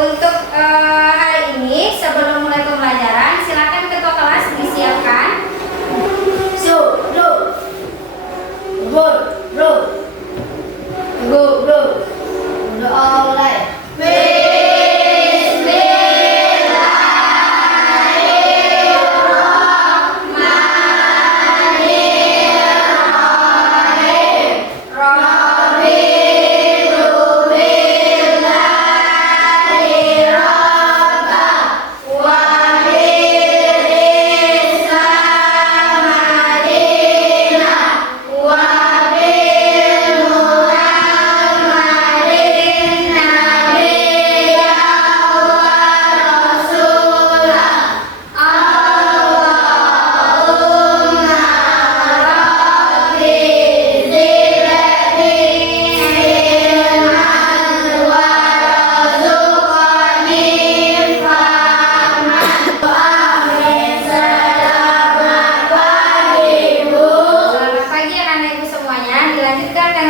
Untuk hari ini sebelum mulai pembelajaran, silakan ketua kelas disiapkan. Bro. Doa mulai.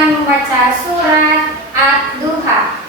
Membaca surat Ad-Duha.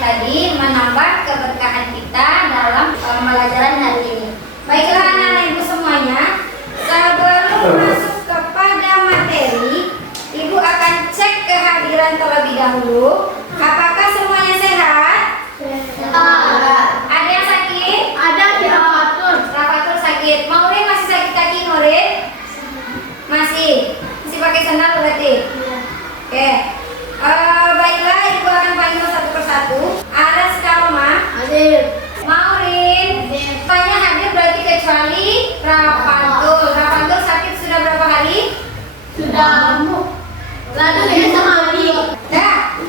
Tadi menambah keberkahan kita dalam pembelajaran hari ini. Baiklah anak-anak ibu semuanya, sebelum masuk kepada materi, ibu akan cek kehadiran terlebih dahulu. Apakah semuanya sehat? Sehat. Ada yang sakit? Ada di Rafatul. Rafatul sakit. Maureen masih sakit kaki, Maureen? Masih pakai sandal berarti? Oke. Baiklah, ibu akan panggil satu persatu. Aras Karoma hadir. Maureen semuanya hadir berarti kecuali Rafatul. Rafatul sakit sudah berapa hari? Sudah lalu ya sama hari. Nah,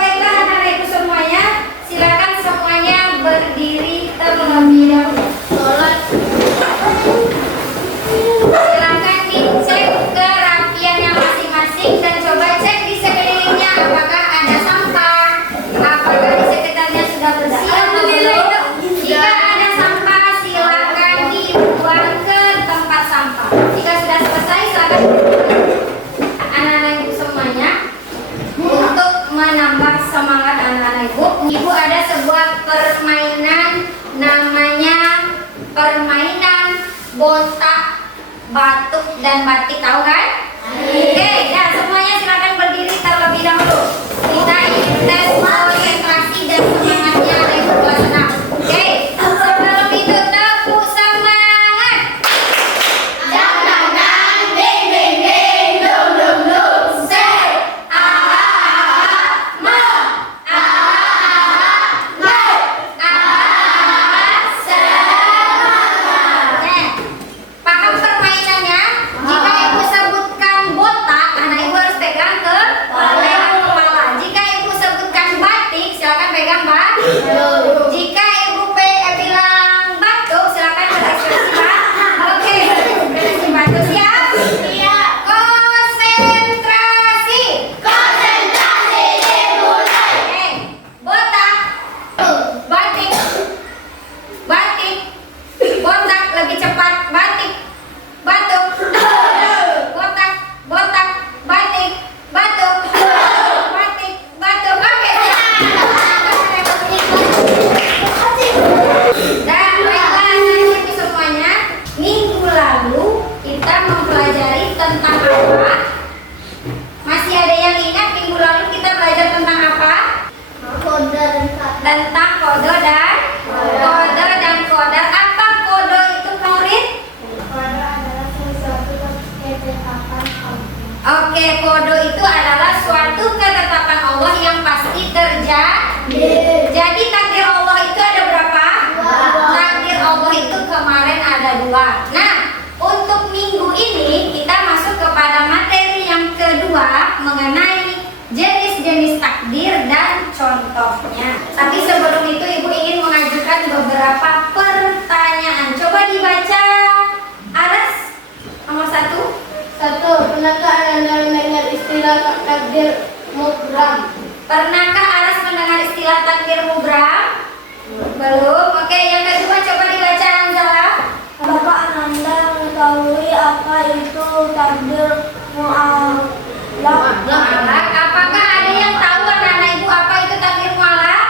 baiklah anak-anak ibu semuanya, silakan semuanya berdiri terlebih dahulu. Sholat. Silakan dicek kerapiannya masing-masing dan coba cek di sekelilingnya apakah ada sampah, apakah di sekitarnya sudah bersih atau belum. Jika ada sampah silakan dibuang ke tempat sampah. Jika sudah selesai silakan anak-anak ibu semuanya. Untuk menambah semangat anak-anak ibu ada sebuah permainan namanya permainan botak, batuk dan batik, tahu kan? Oke, nah semuanya silakan berdiri terlebih dahulu. Kita ingin tes konsentrasi dan semangatnya anak ibu kelas 6. Oke, sebelum itu tepuk semangat. Jangan ding ding ding dum dum dum. Say ah ma paham permainannya? Jika ibu sebutkan botak, anak ibu harus pegang ke kepala. Jika ibu sebutkan batik, silakan pegang batik. Jika ibu bilang batuk, silakan berekspresi batuk. Oke, berekspresi batuk. Siap? Siap. Konsentrasi. Konsentrasi dimulai. Botak, batik, batik, botak, lebih cepat, batik, batuk, botak, botak, batik, batuk, batik, batuk. Oke. Dan baiklah ibu semuanya, minggu lalu kita mempelajari tentang apa? Masih ada yang ingat minggu lalu kita belajar tentang apa? Tentang kode dan kodar. Apa kode itu, Maureen? Oke, kode itu adalah suatu ketetapan Allah yang pasti terjadi. mengenai jenis-jenis takdir dan contohnya. Tapi sebelum itu Ibu ingin mengajukan beberapa pertanyaan. Coba dibaca. Aras, nomor 1. Pernahkah Anda mendengar istilah takdir mubram? Pernahkah Aras mendengar istilah takdir mubram? Belum. Oke, yang kedua coba dibaca Anzala. Apakah Anda mengetahui apa itu takdir mu'alaq? Apakah ada yang tahu anak-anak Ibu apa itu takdir mu'alaq?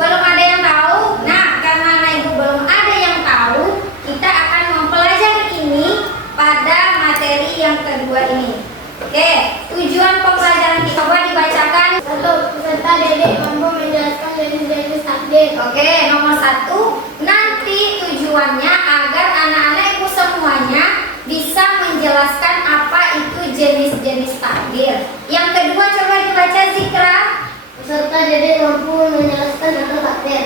Belum ada yang tahu. Nah, karena anak Ibu belum ada yang tahu, kita akan mempelajari ini pada materi yang kedua ini. Oke, tujuan pembelajaran kita coba dibacakan. 1. Peserta Dedek mampu menjelaskan jenis-jenis takdir. Oke, nomor 1. Nanti tujuannya agar anak-anak Ibu semuanya bisa menjelaskan apa itu jenis-jenis takdir. Yang kedua coba dibaca Zikra. Peserta Dedek mampu menjelaskan tentang takdir.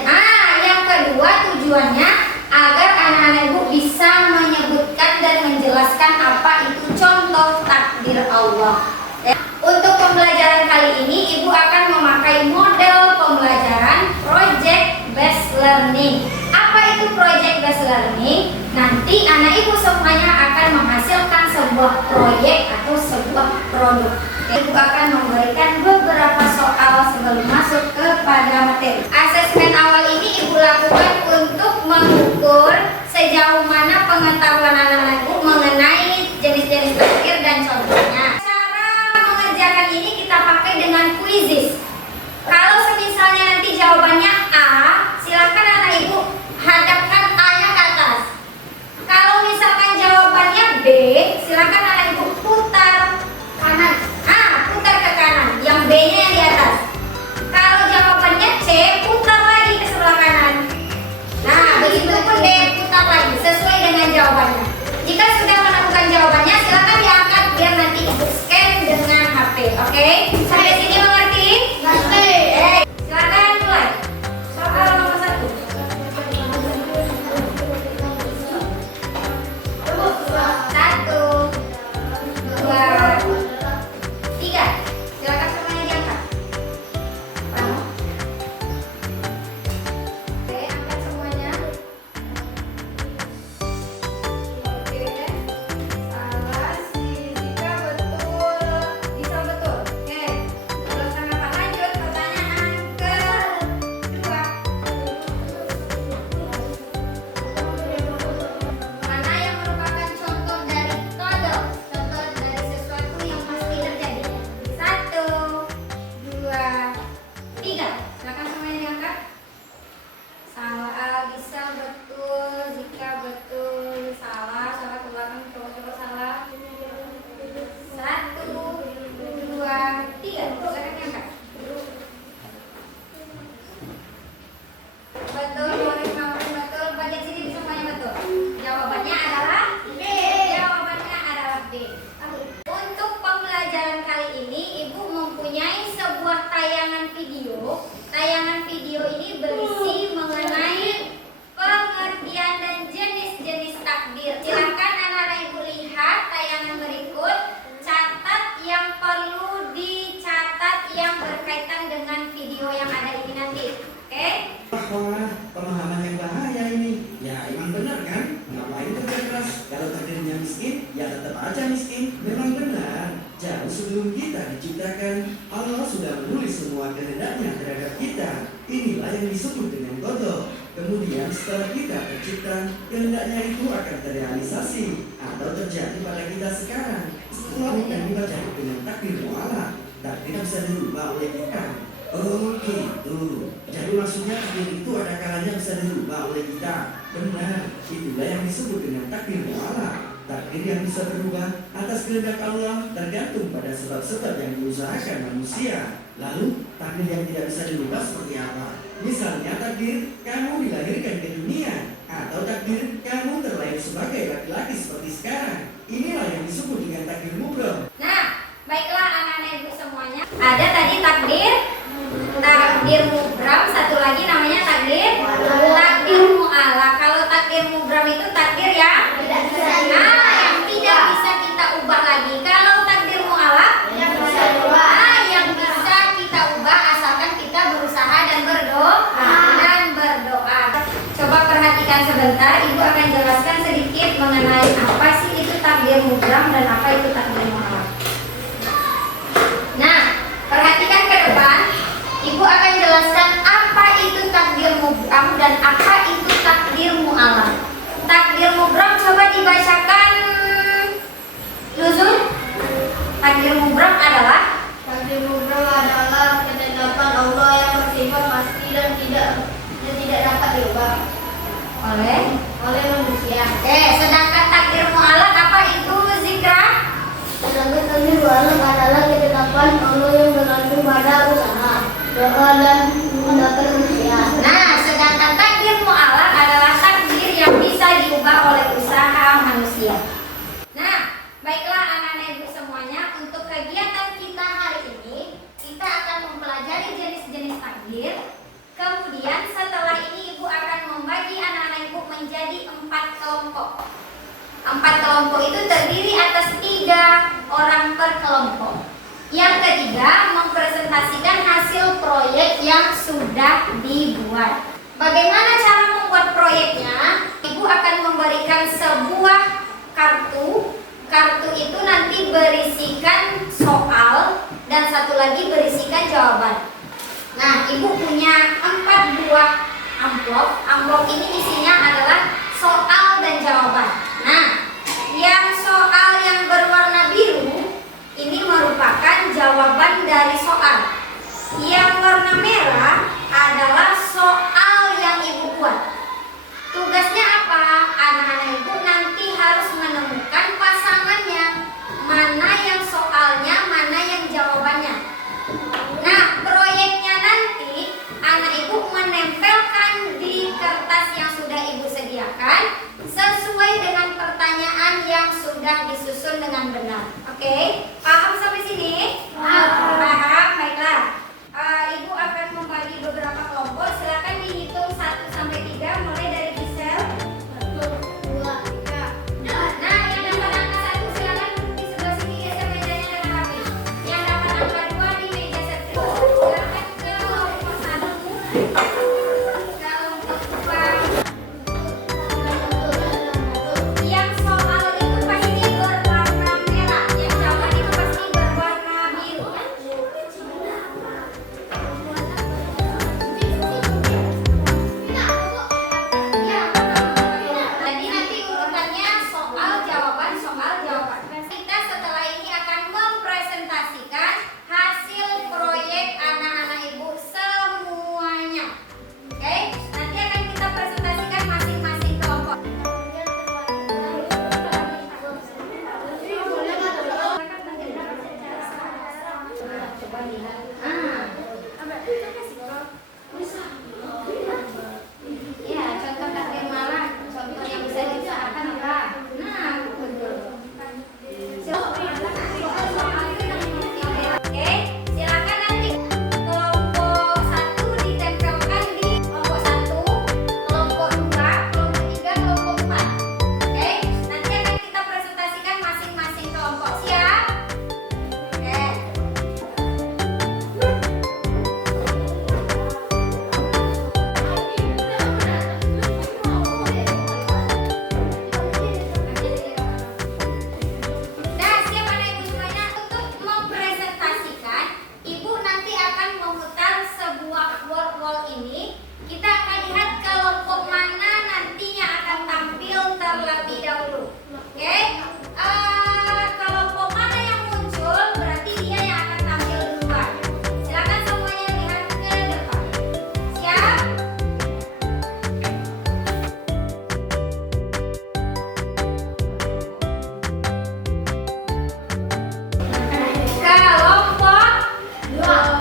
Yang kedua tujuannya agar anak-anak Ibu bisa menyebutkan dan menjelaskan apa itu contoh takdir Allah. Ya. Untuk pembelajaran kali ini Ibu akan memakai model pembelajaran project based learning. Apa itu project based learning? Nanti anak Ibu semuanya akan menghasilkan sebuah proyek atau sebuah produk. Ibu akan memberikan beberapa soal sebelum masuk kepada materi. Asesmen awal ini Ibu lakukan untuk mengukur sejauh mana pengetahuan anak-anak Ibu mengenai jenis-jenis takdir dan contohnya. Cara mengerjakan ini kita pakai dengan quizzes. Kalau misalnya nanti jawabannya A, silakan anak Ibu hadapkan A-nya ke atas. Kalau misalkan jawabannya B, silakan anak Ibu putar kanan. Putar ke kanan, yang B-nya yang di atas. Kalau jawabannya C, putar lagi ke sebelah kanan. Nah, begitu pun D, putar lagi sesuai dengan jawabannya. Jika sudah menemukan jawabannya, silakan diangkat biar nanti Ibu scan dengan HP. Oke? Sampai sini mengerti? Ngerti. Silakan mulai. Soal nomor 1. 1, 2, 3. Silakan semuanya diangkat. Kamu. Oke, angkat semuanya. Oke. Salah, Jika betul, bisa betul. Oke. Terus akan lanjut pertanyaan kedua. Mana yang merupakan contoh dari kodok? Contoh dari sesuatu yang pasti terjadi. 1, 2, 3. Silakan semuanya diangkat. Salah, bisa betul, jika betul, salah ke belakang, coba salah. 1, 2, 3. Silakan diangkat. Betul, betul. Bagian sini semuanya betul. Jawabannya adalah B. Jawabannya adalah B. Untuk pembelajaran kali ini, Ibu mempunyai sebuah tayangan video. Tayangan video ini berisi mengenai pengertian dan jenis-jenis takdir. Silakan anak-anak Ibu lihat tayangan berikut. Catat yang perlu dicatat yang berkaitan dengan video yang ada ini nanti. Oke? Wah, pemahaman yang bahaya ini. Ya, emang benar kan? Ngapain kerja keras? Kalau takdirnya miskin, ya tetap aja miskin. Memang benar. Jauh sebelum kita diciptakan, Allah sudah menulis semua kehendaknya terhadap kita. Inilah yang disebut dengan qada. Kemudian setelah kita tercipta, kehendaknya itu akan terrealisasi atau terjadi pada kita sekarang. Setelah yang dibaca dengan takdir mu'alaq, takdir bisa dirubah oleh kita. Oh gitu. Jadi maksudnya takdir itu ada kalanya bisa dirubah oleh kita. Benar, itulah yang disebut dengan takdir mu'alaq. Takdir yang bisa berubah atas kehendak Allah tergantung pada sebab-sebab yang diusahakan manusia. Lalu, takdir yang tidak bisa dirubah seperti apa? Misalnya takdir kamu dilahirkan ke dunia, atau takdir kamu terlahir sebagai laki-laki seperti sekarang. Inilah yang disebut dengan takdir mubram. Nah, baiklah anak-anak Ibu semuanya. Ada tadi takdir mubram, satu lagi namanya takdir mu'alaq. Kalau takdir mubram itu takdir yang tidak bisa kita ubah lagi. Kalau takdir mu'alaq sebentar Ibu akan jelaskan sedikit mengenai apa sih itu takdir mubram dan apa itu takdir mu'allaq. Nah, perhatikan ke depan. Ibu akan jelaskan apa itu takdir mubram dan apa itu takdir mu'allaq. Takdir mubram coba dibacakan, Nuzul. Takdir mubram adalah ketetapan Allah yang bersifat pasti dan tidak dapat diubah oleh manusia. Oke, sedangkan takdir mu'allaq apa itu, Zikra? Sedangkan takdir mu'allaq adalah ketetapan Allah yang bergantung pada usaha, doa dan tindakan manusia. Nah, sedangkan takdir mu'allaq adalah takdir yang bisa diubah oleh usaha manusia. Nah, baiklah anak-anak ibu semuanya, untuk kegiatan kita hari ini kita akan mempelajari jenis-jenis takdir. Kemudian setelah ini ibu akan membagi anak-anak ibu menjadi 4 kelompok. 4 kelompok itu terdiri atas 3 orang per kelompok. Yang ketiga, mempresentasikan hasil proyek yang sudah dibuat. Bagaimana cara membuat proyeknya? Ibu akan memberikan sebuah kartu. Kartu itu nanti berisikan soal dan satu lagi berisikan jawaban. Nah, ibu punya 4 buah amplop. Amplop ini isinya adalah soal dan jawaban. Nah, yang soal yang berwarna biru ini merupakan jawaban dari soal. Yang warna merah adalah soal yang ibu buat. Tugasnya apa? Anak-anak ibu nanti harus menemukan pasangannya. Mana yang soalnya, mana yang jawabannya. Nah, proyeknya nanti anak ibu menempelkan di kertas yang sudah ibu sediakan sesuai dengan pertanyaan yang sudah disusun dengan benar. Oke, paham sampai sini? Paham, baiklah. Ibu akan membagi beberapa kelompok. Silakan dihitung 1 sampai 3 mulai dari Gisel. 1, 2, 3. Nah, yang dapat angka 1 silakan duduk di sebelah sini, geser mejanya dengan rapi. Yang dapat angka 2 di meja setrika. Silakan ke kelompok 1. Kelompok 2. Yang soal itu pasti berwarna merah, yang jawaban itu pasti berwarna biru. Jadi nanti urutannya soal jawaban. Kita setelah ini akan mempresentasikan hasil proyek anak-anak ibu semuanya. Oke, nanti akan kita presentasikan masing-masing kelompok. Coba lihat. Ya, contoh takdir malah, contoh yang bisa diusahakan apa? Nah, betul. Oke, silakan nanti kelompok 1 ditempelkan di kelompok 1, kelompok 2, kelompok 3, kelompok 4. Oke, nanti akan kita presentasikan masing-masing kelompok. Siap? Oke. Nah, siap anak ibu semuanya, untuk mempresentasikan, ibu nanti akan memutar sebuah wall ini. Kita akan lihat kelompok mana nantinya akan tampil terlebih dahulu. Oke? Kelompok mana yang muncul berarti dia yang akan tampil duluan. Silakan semuanya lihat ke depan. Siap? Kelompok 2.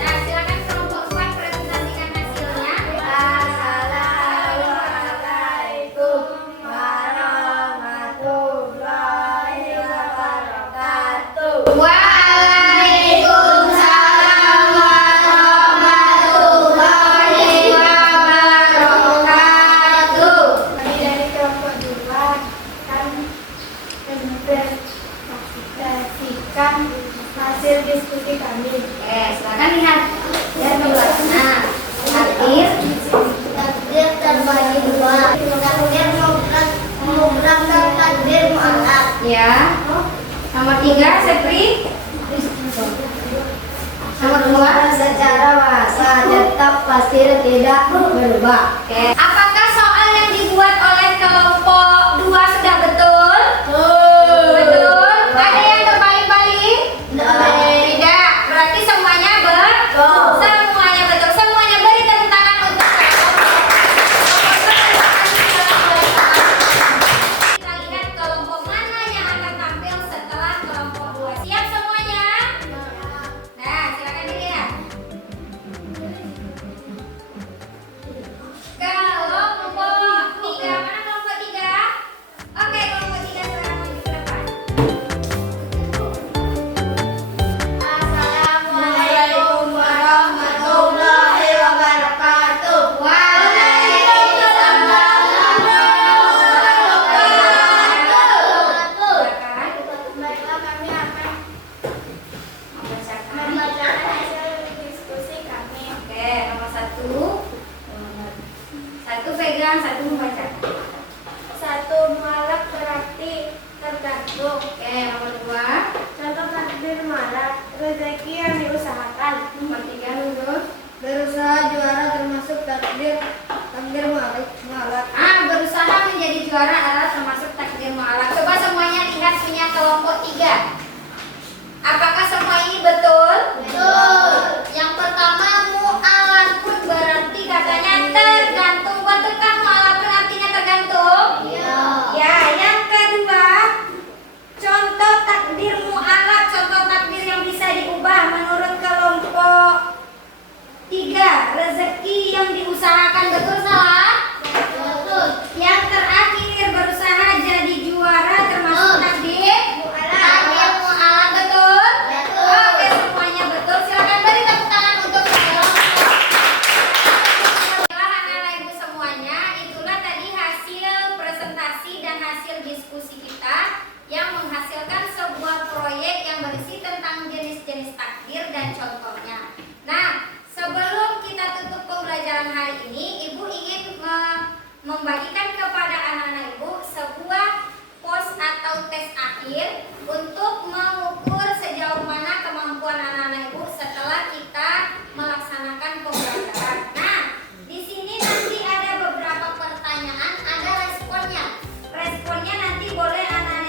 Nah, silakan kelompok 2 presentasikan hasilnya. Assalamualaikum warahmatullahi wabarakatuh. Waalaikumsalam warahmatullahi wabarakatuh. Kami dari kelompok 2 akan mempresentasikan hasil hasil diskusi kami. Oke, silakan lihat. Lihat kedua. Nah, takdir Takdir terbagi dua. Takdir mutlak dan takdir mu'allaq. ya. Nomor 3, Sepri. Nomor 2. Secara bahasa tetap pasti tidak berubah. Oke. Apakah soal yang dibuat oleh kelompok 2 sudah betul? Betul. Ada yang terbalik-balik? Tidak. Berarti semuanya betul. Semuanya betul. Semuanya beri tepuk tangan untuk kita lihat kelompok mana yang akan tampil setelah kelompok 2. Siap semuanya? Nah, silakan dilihat. Kelompok 3, mana kelompok 3? Oke, kelompok 3 sekarang maju ke depan. Assalamualaikum warahmatullahi wabarakatuh. Waalaikumsalam warahmatullahi wabarakatuh. Baiklah, kami akan Membacakan. membacakan hasil diskusi kami. Oke, nomor 1. Satu pegang, satu membaca. Satu, mu'allaq berarti tergantung. Oke, nomor 2. Contoh takdir mu'allaq, rezeki yang diusahakan. Nomor 3 lurus. Berusaha juara termasuk takdir mu'allaq. Berusaha menjadi juara adalah termasuk takdir mu'allaq. Coba semuanya lihat punya kelompok 3. Apakah semua ini betul? Betul. Yang pertama, mu'allaqun berarti katanya tergantung. Betulkah mu'allaqun artinya tergantung? Iya. Ya, yang kedua, contoh takdir mu'allaq, contoh takdir yang bisa diubah menurut kelompok 3. Rezeki yang diusahakan, betul salah? Betul. Yang terakhir, berusaha jadi juara termasuk takdir takdir mu'allaq, betul? Betul. Oke, semuanya betul. Silakan beri tepuk tangan untuk saya. Baiklah, anak-anak ibu semuanya, itulah tadi hasil presentasi dan hasil diskusi kita yang menghasilkan sebuah proyek yang berisi tentang jenis-jenis takdir dan contohnya. Nah, sebelum kita tutup pembelajaran hari ini, ibu ingin membagikan kepada anak-anak ibu sebuah pos atau tes akhir untuk mengukur sejauh mana kemampuan anak-anak ibu setelah kita melaksanakan pembelajaran. Nah, di sini nanti ada beberapa pertanyaan, ada responnya. Responnya nanti boleh anak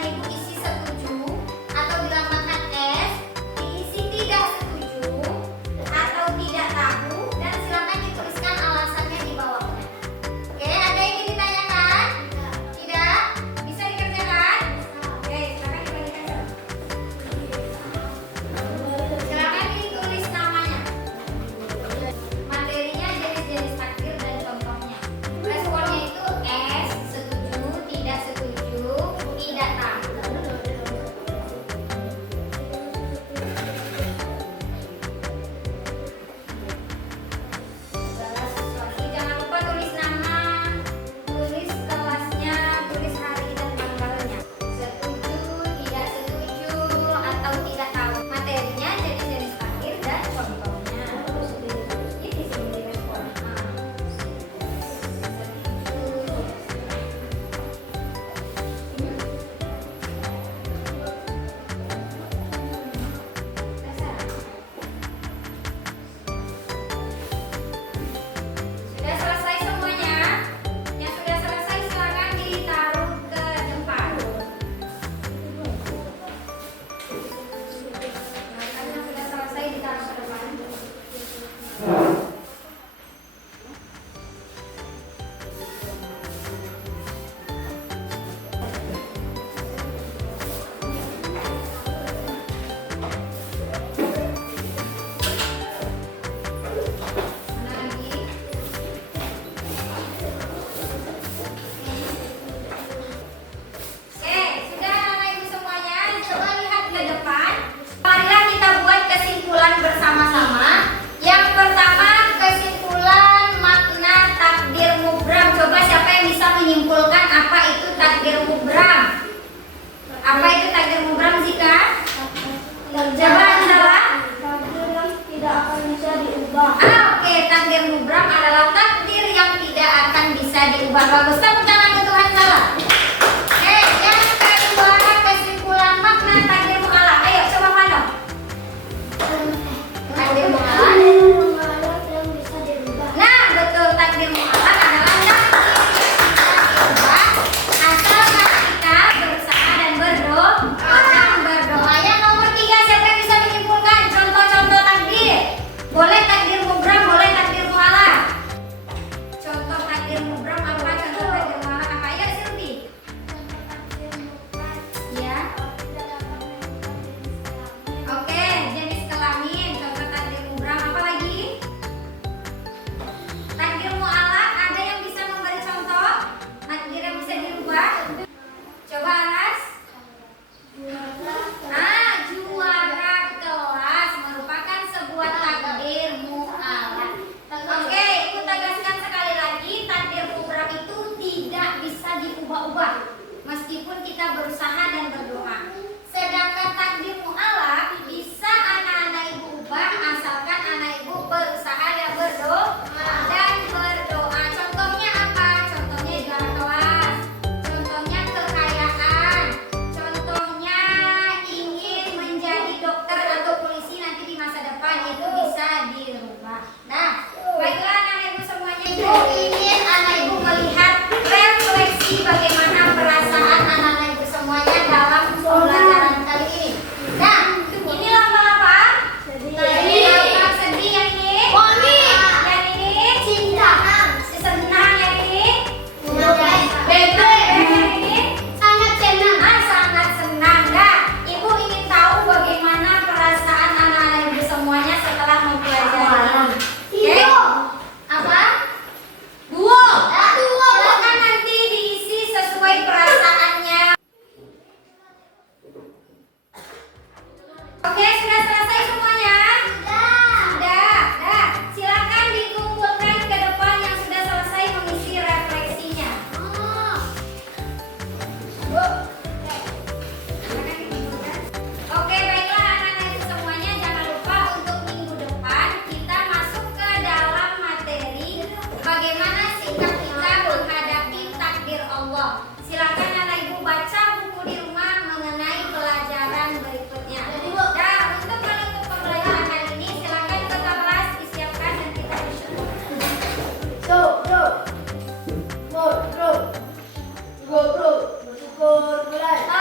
Kumpul mulai.